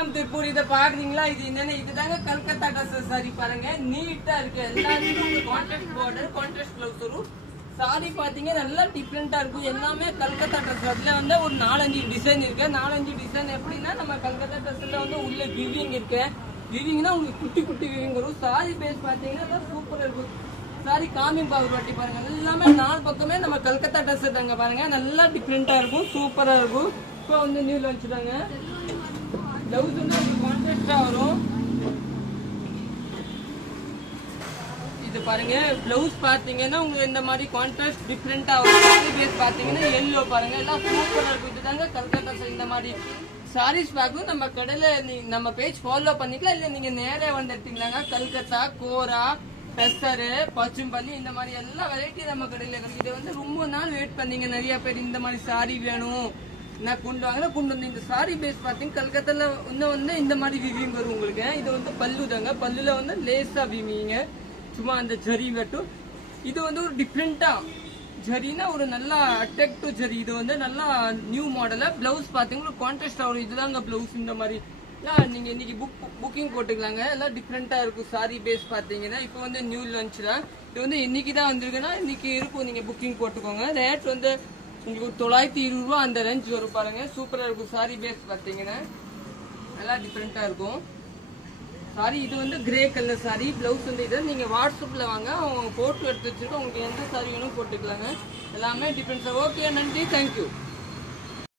Welcome Tiruppur. இதை பாக்குறீங்களா? இது என்னன்னு இதுதாங்க கல்கத்தா ட்ரெஸ் சாரி. பாருங்க நீட்டா இருக்கு. எல்லாத்துக்கும் கான்ட்ராஸ்ட் பார்டர், கான்ட்ராஸ்ட் பிளவுஸ் வரும். சாரி பாத்தீங்க நல்லா டிஃபரெண்டா இருக்கும். எல்லாமே கல்கத்தா ட்ரெஸ். அதுல வந்து ஒரு 4-5 டிசைன் இருக்கு. 4-5 டிசைன் எப்படின்னா நம்ம கல்கத்தா ட்ரெஸ்ல வந்து உள்ள விவிங் இருக்கு. விவிங்னா உங்களுக்கு குட்டி குட்டி விவிங் வரும். சாரி பேஸ் பாத்தீங்கன்னா சூப்பரா இருக்கும். சாரி காமிங் பவர் வாட்டி பாருங்க. எல்லாமே 4 பக்கமே நம்ம கல்கத்தா ட்ரெஸ் தாங்க. பாருங்க நல்லா டிஃபரெண்டா இருக்கும், சூப்பரா இருக்கும். இப்போ வந்து நியூ லான்ச் தாங்க. பிளவுஸ் வந்து கான்ட்ராஸ்டா வரும். இது பாருங்க பிளவுஸ் பாத்தீங்கன்னா உங்களுக்கு இந்த மாதிரி கான்ட்ராஸ்ட் டிஃபரெண்டா வரும். சாரி பேஸ் பாத்தீங்கன்னா எல்லோ பாருங்க எல்லாம் சூப்பரா இருக்கும். இதுதாங்க கல்கத்தா. இந்த மாதிரி சாரீஸ் பார்க்கும் நம்ம கடையில நம்ம பேஜ் ஃபாலோ பண்ணிக்கலாம். இல்ல நீங்க நேரே வந்து எடுத்தீங்களாங்க. கல்கத்தா, கோரா, டெஸ்டரு, பச்சும்பள்ளி இந்த மாதிரி எல்லா வெரைட்டி நம்ம கடையில இருக்கு. இது வந்து ரொம்ப நாள் வெயிட் பண்ணீங்க நிறைய பேர். இந்த மாதிரி சாரி வேணும் நான் கொண்டு வாங்க கொண்டு வந்து. இந்த சாரி பேஸ் பாத்தீங்க கல்கத்தால இன்னும் வந்து இந்த மாதிரி விவிங் வரும் உங்களுக்கு. இது வந்து பல்லு தாங்க. பல்லுல வந்து லேசா விவிங்க சும்மா அந்த ஜரி வெட்டும். இது வந்து ஒரு டிஃப்ரெண்டா ஜரினா ஒரு நல்லா அட்ராக்டிவ் ஜரி. இது வந்து நல்லா நியூ மாடல. பிளவுஸ் பாத்தீங்கன்னா கான்ட்ராஸ்ட் வரும். இதுதாங்க பிளவுஸ். இந்த மாதிரி நீங்க இன்னைக்கு புக்கிங் போட்டுக்கலாங்க. எல்லாம் டிஃப்ரெண்டா இருக்கும். சாரி பேஸ் பாத்தீங்கன்னா இப்போ வந்து நியூ லான்ச் தான். இது வந்து இன்னைக்கு தான் வந்திருக்குன்னா இன்னைக்கு இருக்கும். நீங்க புக்கிங் போட்டுக்கோங்க. ரேட் வந்து உங்களுக்கு 920 ரூபா அந்த ரேஞ்ச் வரும். பாருங்க சூப்பரா இருக்கும். சாரி பேஸ் பாத்தீங்கன்னா எல்லாம் டிஃப்ரெண்டா இருக்கும். சாரி இது வந்து கிரே கலர் சாரி. பிளவுஸ் வந்து இதை நீங்க வாட்ஸ்அப்ல வாங்க. அவங்க போட்டு எடுத்து வச்சிருக்கோம். உங்களுக்கு எந்த சாரி வேணும் போட்டுக்கலாங்க. எல்லாமே டிஃப்ரெண்ட்ஸா. ஓகே நன்றி, தேங்க்யூ.